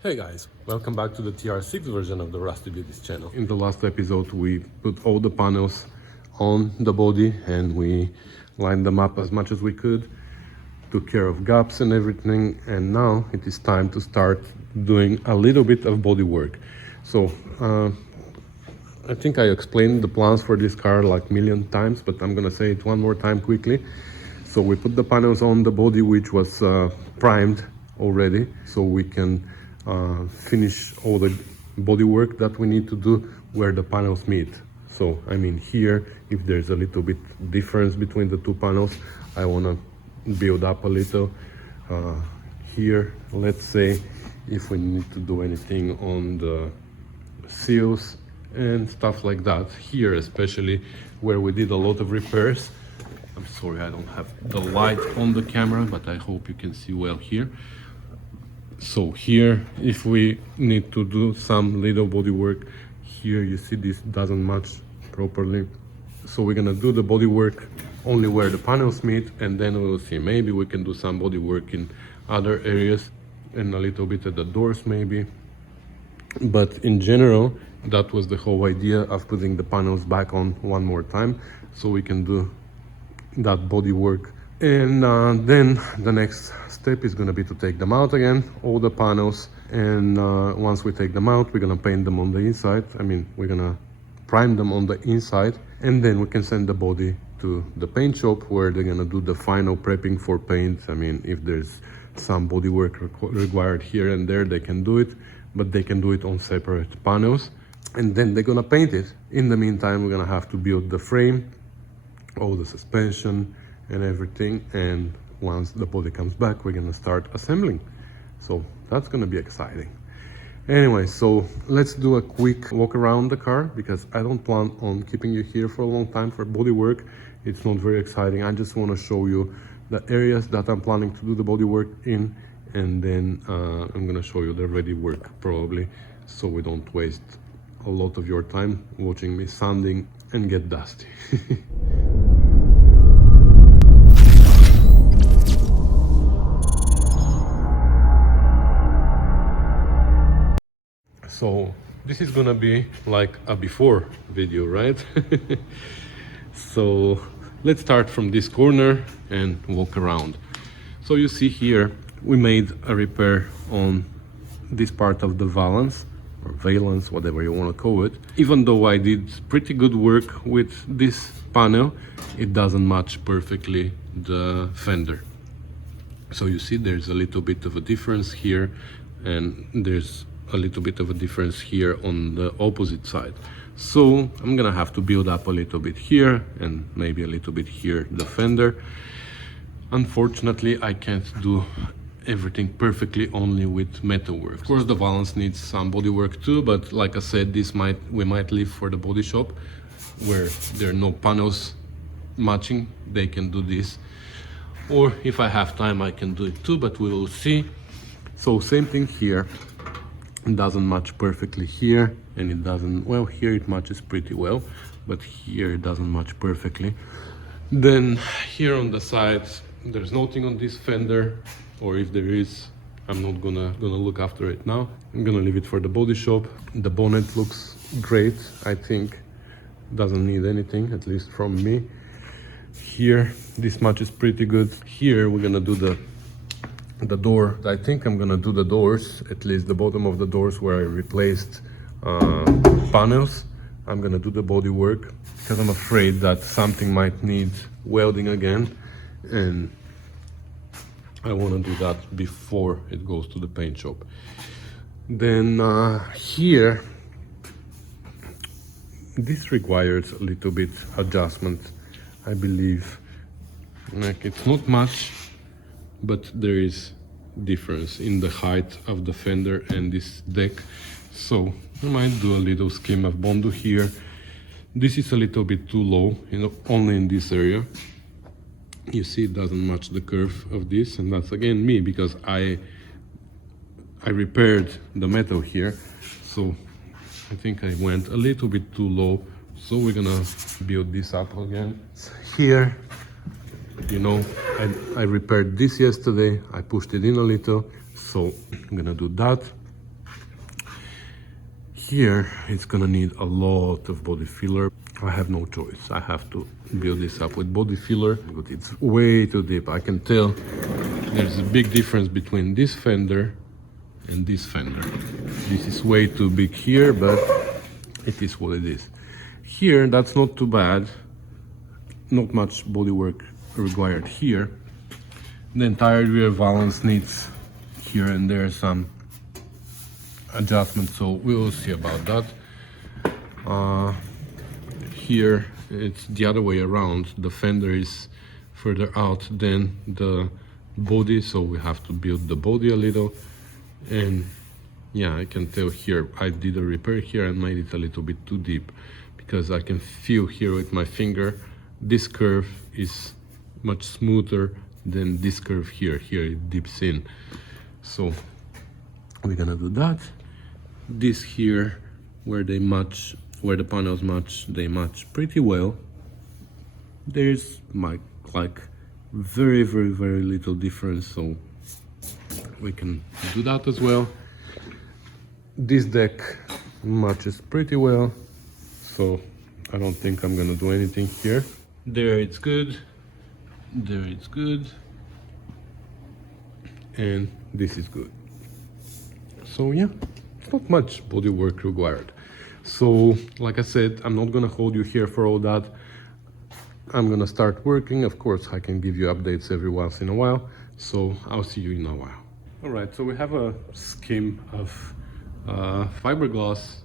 Hey guys, welcome back to the TR6 version of the Rusty Beauties channel. In the last episode we put all the panels on the body and we lined them up as much as we could, took care of gaps and everything, and now it is time to start doing a little bit of body work. So I think I explained the plans for this car like a million times, but I'm gonna say it one more time quickly. So we put the panels on the body which was primed already, so we can finish all the body work that we need to do where the panels meet. So I mean here, if there's a little bit difference between the two panels, I want to build up a little. Here, let's say if we need to do anything on the seals and stuff like that. Here especially where we did a lot of repairs. I'm sorry I don't have the light on the camera, but I hope you can see well here. So here, if we need to do some little body work, here you see this doesn't match properly. So we're gonna do the body work only where the panels meet, and then we will see. Maybe we can do some body work in other areas and a little bit at the doors maybe. But in general, that was the whole idea of putting the panels back on one more time, so we can do that body work. And then the next step is going to be to take them out again, all the panels, and once we take them out, we're going to paint them on the inside. I mean, we're going to prime them on the inside, and then we can send the body to the paint shop where they're going to do the final prepping for paint. I mean, if there's some body work required here and there, they can do it, but they can do it on separate panels, and then they're going to paint it. In the meantime, we're going to have to build the frame, all the suspension and everything, and once the body comes back, we're gonna start assembling. So that's gonna be exciting. Anyway, so let's do a quick walk around the car, because I don't plan on keeping you here for a long time for body work. It's not very exciting. I just want to show you the areas that I'm planning to do the body work in, and then I'm gonna show you the ready work probably, so we don't waste a lot of your time watching me sanding and get dusty. So this is gonna be like a before video, right? So let's start from this corner and walk around. So you see here, we made a repair on this part of the valance, or valance, whatever you want to call it. Even though I did pretty good work with this panel, it doesn't match perfectly the fender. So you see there's a little bit of a difference here, and there's a little bit of a difference here on the opposite side. So I'm gonna have to build up a little bit here and maybe a little bit here the fender. Unfortunately, I can't do everything perfectly only with metalwork. Of course, the valance needs some body work too, but like I said, we might leave for the body shop where there are no panels matching. They can do this, or if I have time I can do it too, but we will see. So same thing here. It doesn't match perfectly here, and it doesn't, well, here it matches pretty well, but here it doesn't match perfectly. Then here on the sides there's nothing on this fender, or if there is, I'm not gonna look after it now. I'm gonna leave it for the body shop. The bonnet looks great, I think. Doesn't need anything, at least from me. Here this matches pretty good. Here we're gonna do the door. I think I'm gonna do the doors, at least the bottom of the doors where I replaced panels. I'm gonna do the body work because I'm afraid that something might need welding again, and I want to do that before it goes to the paint shop. Then here, this requires a little bit adjustment, I believe. Like, it's not much, but there is difference in the height of the fender and this deck, so I might do a little scheme of Bondo here. This is a little bit too low, only in this area. You see it doesn't match the curve of this, and that's again me, because I repaired the metal here, so I think I went a little bit too low. So we're gonna build this up again. Here, you know, I repaired this yesterday. I pushed it in a little, so I'm gonna do that. here it's gonna need a lot of body filler. I have no choice. I have to build this up with body filler, but it's way too deep. I can tell there's a big difference between this fender and this fender. This is way too big here, but it is what it is. Here, that's not too bad. Not much bodywork required here. The entire rear valance needs here and there some adjustment, so we will see about that. Here it's the other way around. The fender is further out than the body, so we have to build the body a little. And yeah, I can tell here I did a repair here and made it a little bit too deep, because I can feel here with my finger this curve is much smoother than this curve here. Here it dips in, so we're gonna do that. This here, where they match, where the panels match, they match pretty well. There's like very little difference, so we can do that as well. This deck matches pretty well, so I don't think I'm gonna do anything here. There it's good, there it's good, and this is good. So yeah, it's not much body work required. So like I said, I'm not gonna hold you here for all that. I'm gonna start working. Of course, I can give you updates every once in a while, so I'll see you in a while. All right, so we have a scheme of fiberglass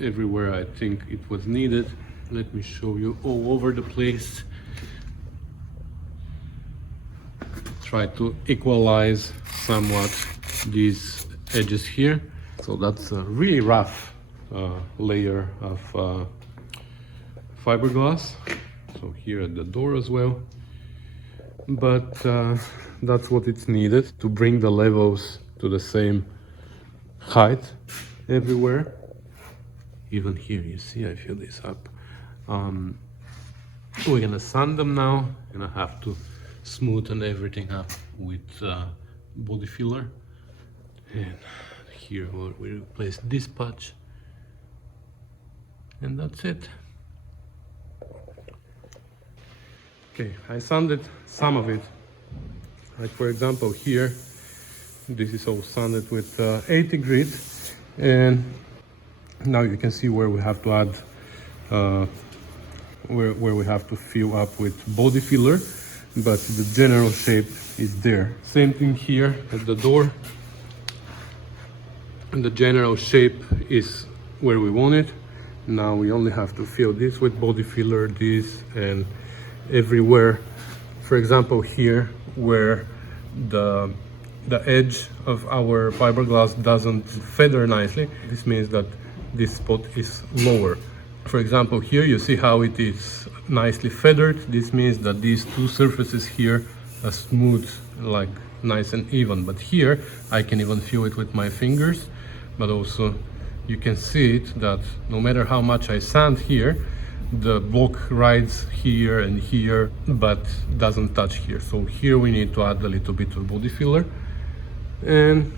everywhere I think it was needed. Let me show you all over the place. Try to equalize somewhat these edges here. So that's a really rough layer of fiberglass. So here at the door as well. But that's what it's needed to bring the levels to the same height everywhere. Even here, you see, I fill this up. We're gonna sand them now, and I have to smoothen everything up with body filler. And here we replace this patch, and that's it. Okay, I sanded some of it. Like for example here, this is all sanded with 80 grit, and now you can see where we have to add, where we have to fill up with body filler, but the general shape is there. Same thing here at the door, and the general shape is where we want it. Now we only have to fill this with body filler, this, and everywhere. For example here, where the edge of our fiberglass doesn't feather nicely, this means that this spot is lower. For example here, you see how it is nicely feathered. This means that these two surfaces here are smooth, like nice and even. But here I can even feel it with my fingers, but also you can see it that no matter how much I sand here, the block rides here and here, but doesn't touch here. So here we need to add a little bit of body filler, and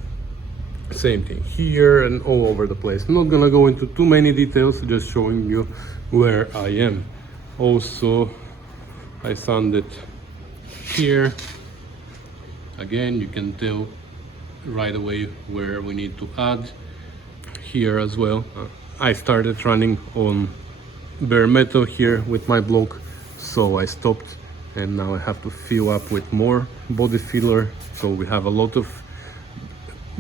same thing here and all over the place. I'm not gonna go into too many details, just showing you where I am. Also, I sanded here. Again, you can tell right away where we need to add. Here as well. I started running on bare metal here with my block, so I stopped, and now I have to fill up with more body filler. So we have a lot of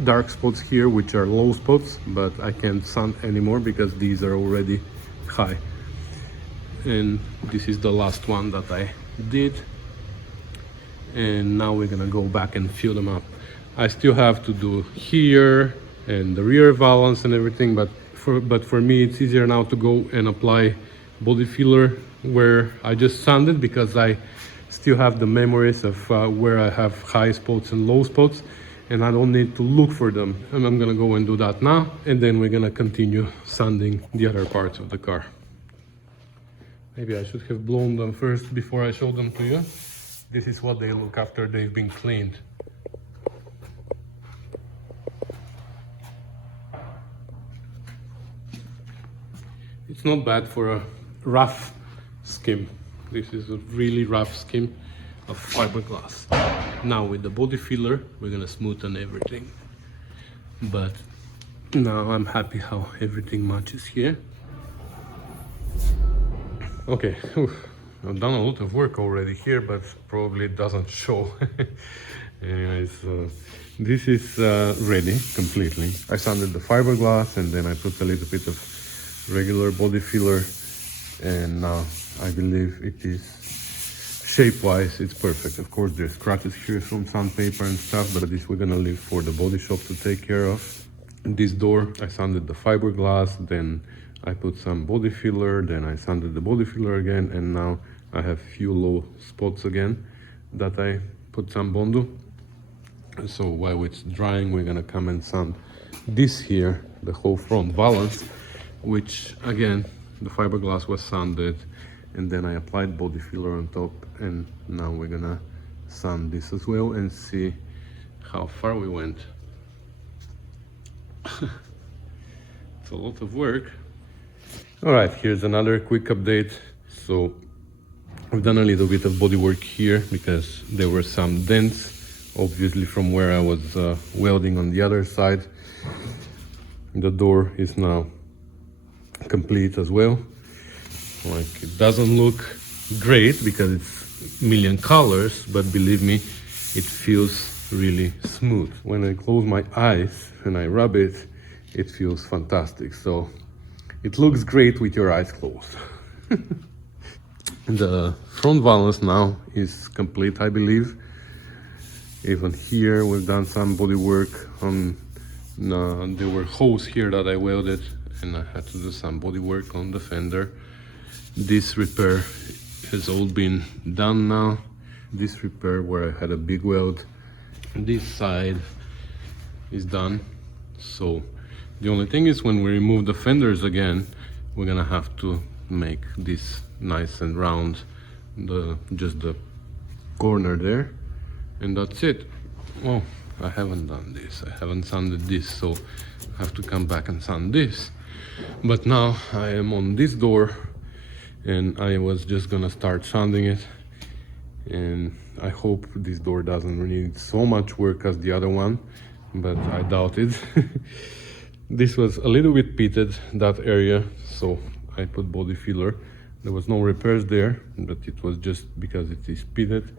dark spots here, which are low spots, but I can't sand anymore because these are already high. And this is the last one that I did, and now we're gonna go back and fill them up. I still have to do here and the rear valance and everything, but for me it's easier now to go and apply body filler where I just sanded, because I still have the memories of where I have high spots and low spots, and I don't need to look for them. And I'm gonna go and do that now, and then we're gonna continue sanding the other parts of the car. Maybe I should have blown them first before I show them to you. This is what they look after they've been cleaned. It's not bad for a rough skim. This is a really rough skim of fiberglass. Now with the body filler, we're gonna smoothen everything. But now I'm happy how everything matches here. Okay, I've done a lot of work already here, but probably it doesn't show. Anyways, this is ready completely. I sanded the fiberglass and then I put a little bit of regular body filler, and now I believe it is shape-wise it's perfect. Of course there's scratches here from sandpaper and stuff, but this we're gonna leave for the body shop to take care of. This door I sanded the fiberglass, then I put some body filler, then I sanded the body filler again, and now I have few low spots again that I put some Bondo. So while it's drying, we're gonna come and sand this here, the whole front valance, which again, the fiberglass was sanded, and then I applied body filler on top, and now we're gonna sand this as well and see how far we went. It's a lot of work. All right, here's another quick update. So I've done a little bit of body work here because there were some dents, obviously from where I was welding on the other side. The door is now complete as well. Like, it doesn't look great because it's million colors, but believe me, it feels really smooth. When I close my eyes and I rub it, it feels fantastic. So it looks great with your eyes closed. The front valance now is complete, I believe. Even here we've done some body work on, there were holes here that I welded, and I had to do some body work on the fender. This repair has all been done now. This repair where I had a big weld, this side is done. So the only thing is, when we remove the fenders again, we're gonna have to make this nice and round, just the corner there, and that's it. Oh, I haven't done this. I haven't sanded this, so I have to come back and sand this. But now I am on this door, and I was just gonna start sanding it, and I hope this door doesn't need so much work as the other one, but I doubt it. This was a little bit pitted, that area, so I put body filler. There was no repairs there, but it was just because it is pitted.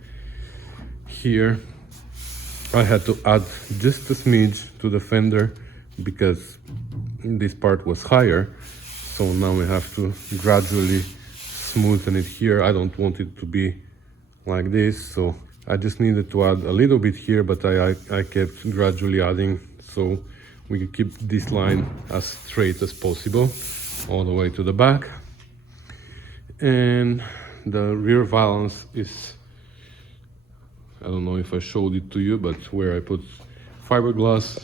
Here I had to add just a smidge to the fender because this part was higher, so now we have to gradually smoothen it here. I don't want it to be like this, so I just needed to add a little bit here, but I kept gradually adding, so we can keep this line as straight as possible all the way to the back. And the rear valance is, I don't know if I showed it to you, but where I put fiberglass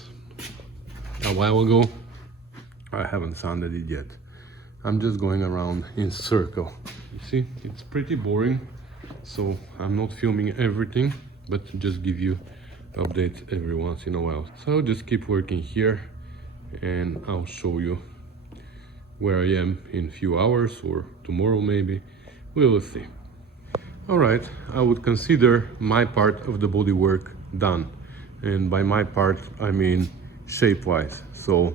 a while ago, I haven't sanded it yet. I'm just going around in circle. You see, it's pretty boring, so I'm not filming everything, but just give you updates every once in a while. So just keep working here, and I'll show you where I am in a few hours, or tomorrow maybe. We will see. All right, I would consider my part of the body work done, and by my part I mean shape-wise. So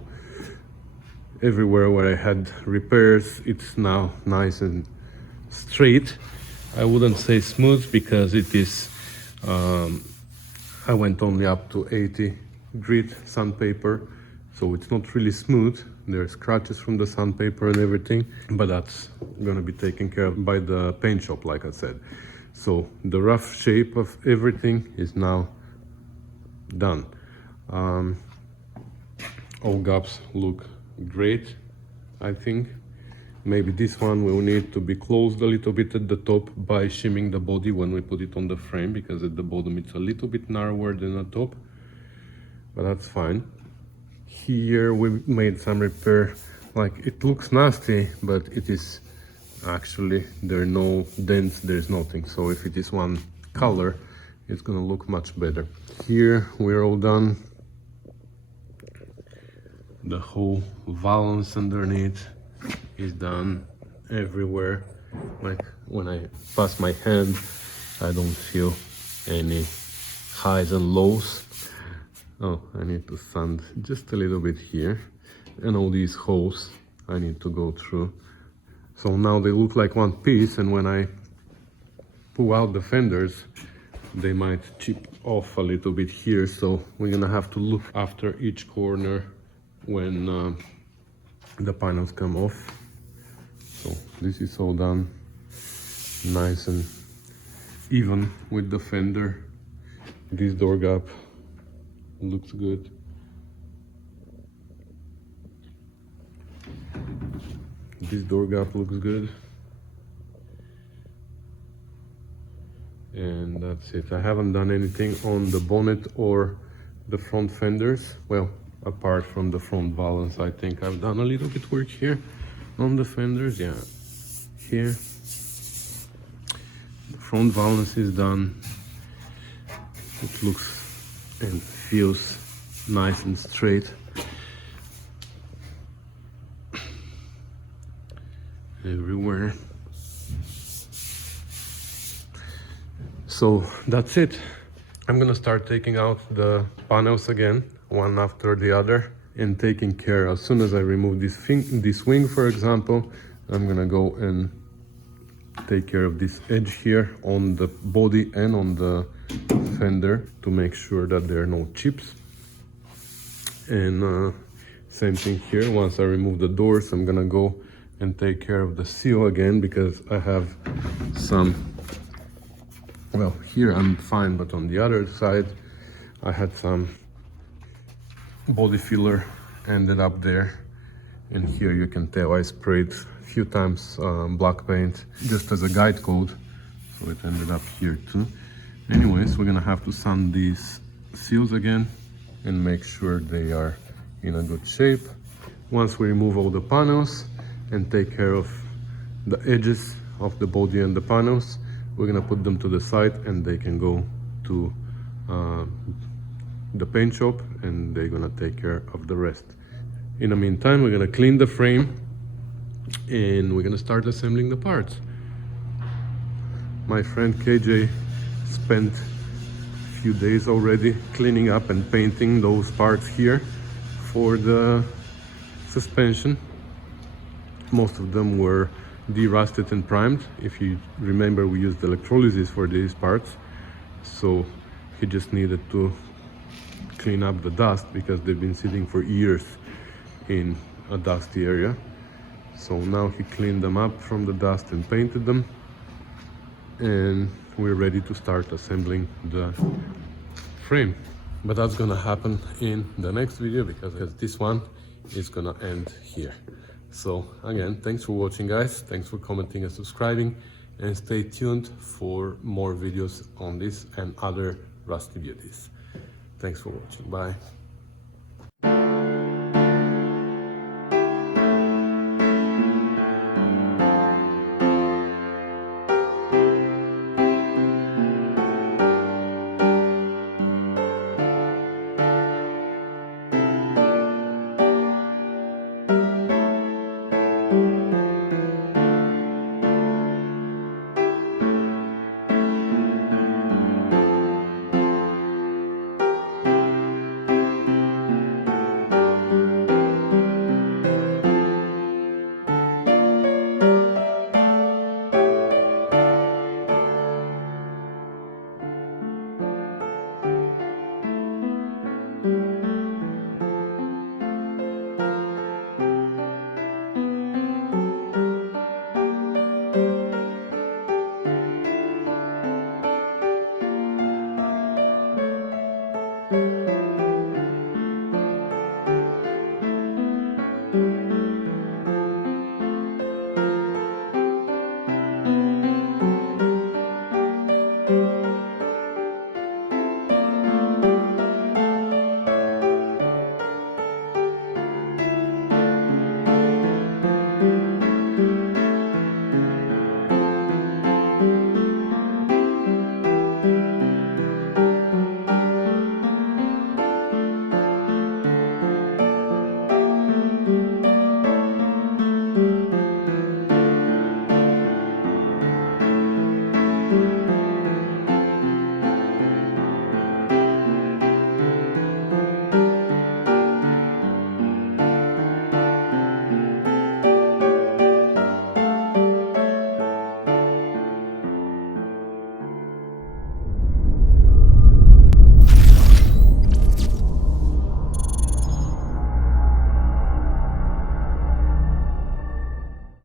everywhere where I had repairs, it's now nice and straight. I wouldn't say smooth because it is I went only up to 80 grit sandpaper, so it's not really smooth. There are scratches from the sandpaper and everything, but that's gonna be taken care of by the paint shop, like I said. So the rough shape of everything is now done. All gaps look great, I think. Maybe this one will need to be closed a little bit at the top by shimming the body when we put it on the frame, because at the bottom it's a little bit narrower than the top, but that's fine. Here we made some repair. Like, it looks nasty, but it is actually, there are no dents, there's nothing. So if it is one color, it's gonna look much better. Here we're all done. The whole valance underneath is done everywhere. Like when I pass my hand, I don't feel any highs and lows. Oh, I need to sand just a little bit here, and all these holes I need to go through. So now they look like one piece, and when I pull out the fenders, they might chip off a little bit here. So we're gonna have to look after each corner when the panels come off. So this is all done nice and even with the fender. This door gap looks good. This door gap looks good. And that's it. I haven't done anything on the bonnet or the front fenders. Well, apart from the front valance, I think I've done a little bit work here on the fenders. Yeah, here. The front valance is done. It looks and feels nice and straight. Everywhere. So that's it. I'm gonna start taking out the panels again, one after the other, and taking care. As soon as I remove this wing, for example, I'm gonna go and take care of this edge here on the body and on the fender to make sure that there are no chips. And same thing here. Once I remove the doors, I'm gonna go and take care of the seal again, because I have some, well, here I'm fine, but on the other side I had some body filler ended up there, and here you can tell I sprayed a few times black paint just as a guide code, so it ended up here too. Anyways, we're gonna have to sand these seals again and make sure they are in a good shape. Once we remove all the panels and take care of the edges of the body and the panels, we're gonna put them to the side, and they can go to the paint shop, and they're gonna take care of the rest. In the meantime, we're gonna clean the frame and we're gonna start assembling the parts. My friend KJ spent a few days already cleaning up and painting those parts here for the suspension. Most of them were de-rusted and primed. If you remember, we used electrolysis for these parts, so he just needed to clean up the dust because they've been sitting for years in a dusty area. So now he cleaned them up from the dust and painted them, and we're ready to start assembling the frame. But that's gonna happen in the next video, because this one is gonna end here. So again, thanks for watching, guys. Thanks for commenting and subscribing, and stay tuned for more videos on this and other rusty beauties. Thanks for watching. Bye.